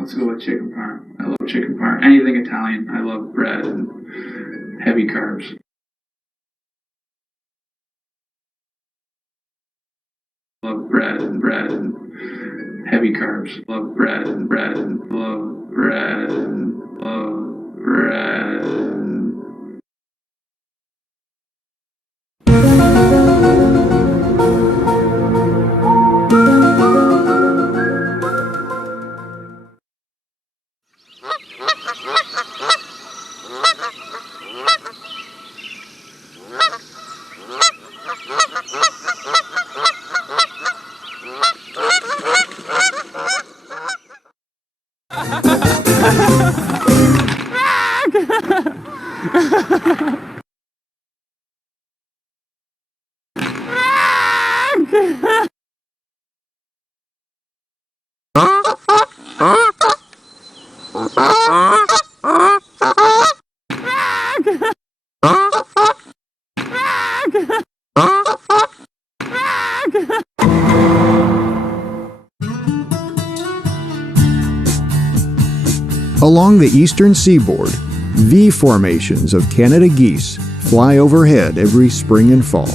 Let's go with chicken parm. I love chicken parm. Anything Italian. I love bread and heavy carbs. Love bread and heavy carbs. Love bread and love bread and love bread. Along the eastern seaboard, V formations of Canada geese fly overhead every spring and fall.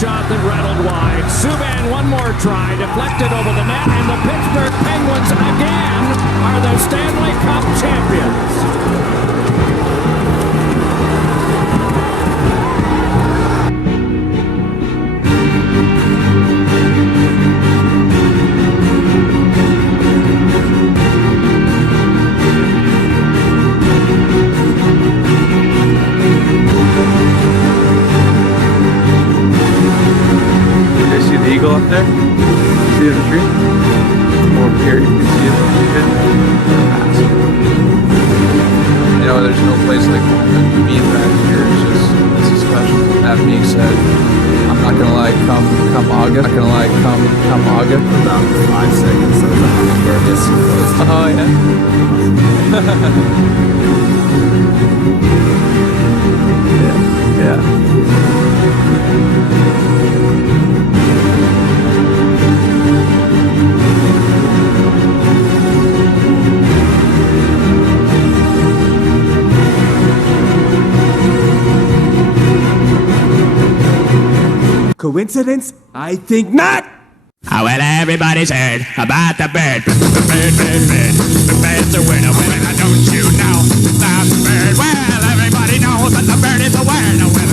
Shot that rattled wide. Subban one more try, deflected over the net, and the Pittsburgh Penguins again are the Stanley Cup champions. Eagle up there. See the tree? Over here, you can see it. They're massive. You know, there's no place like home, and being back here is just, it's special. That being said, I'm not gonna lie, come August. Not gonna lie, come August. About 5 seconds of the hummingbird gets too close. Oh yeah. Coincidence? I think not! Oh, well, everybody's heard about the bird. The bird. The bird's a winner. Well, don't you know the bird? Well, everybody knows that the bird is a winner.